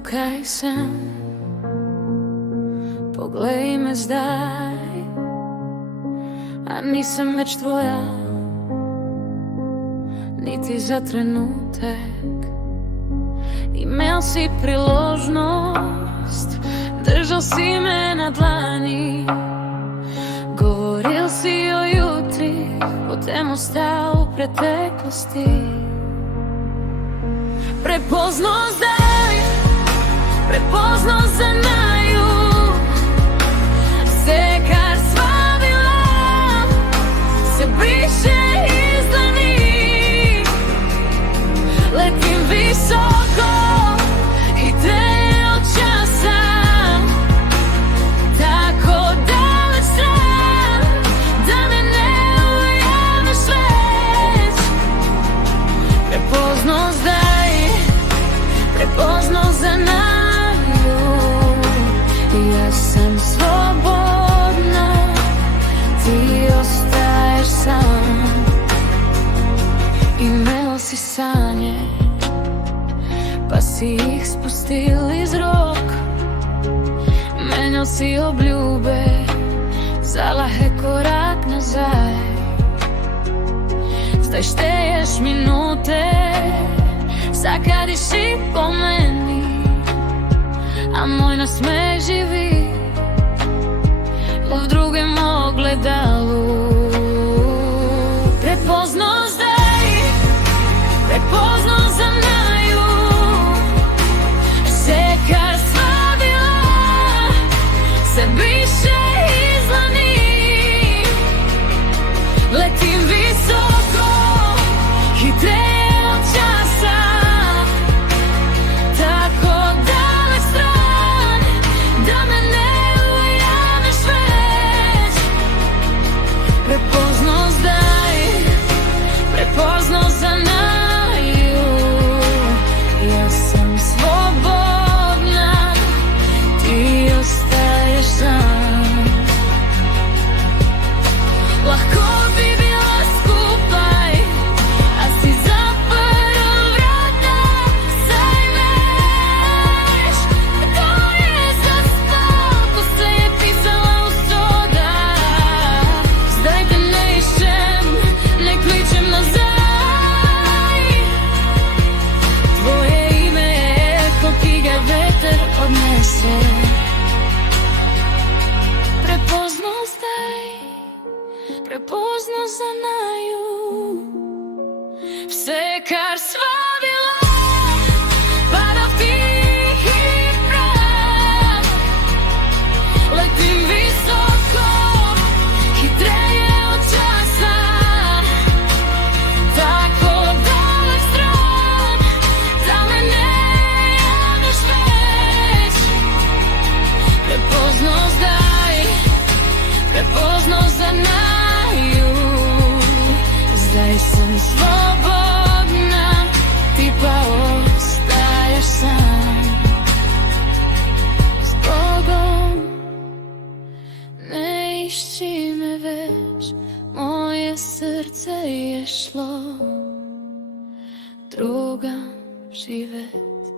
kaj sam. Poglej me zdaj, a nisam već tvoja, niti za trenutek. Imel si priložnost, držal si me na dlani, govoril si o jutri, potem ostal u preteklosti. Prepoznao zdaj, prepoznao za naju, sve kar sva bila se briše iz dlani. Letim visoko i treje od časa, tako dalek stran, da me ne ujameš već. Prepoznao zdaj, prepoznao za naju, ja sam slobodna, ti ostaješ sam. Imeo si sanje, pa si ih spustil iz rok. Menjal si obljube za lahek korak nazaj. Zdaj šteješ minute, zakadiš i po meni, a moj nasmeh živi u drugem ogledalu. Prepoznao zdaj, prepoznao za naju, sve kar sva bila se briše iz dlani. Letim visoko i treje od časa, tako dalek stran, da me ne ujameš već. Prepoznao zdaj, prepoznao za naju, ja sam slobodna, ti ostaješ sam. Lahko bi bila skupaj, a si zaprl vrata, saj veš, to je za stol, ko se je pisala usoda. Zdaj te ne iščem, ne kličem nazaj, tvoje ime je eho ki ga veter odnese. Prepoznao zdaj, prepoznao za naju, sve kar sva bila pada v tihi prah. Letim visoko, hitreje od časa, tako dalek stran, da me ne jameš već. Prepoznao zdaj, prepoznao za naju, zdaj sam slobodna, ti pa ostaješ sam. S Bogom, ne išći me već, moje srce je šlo drugam živet.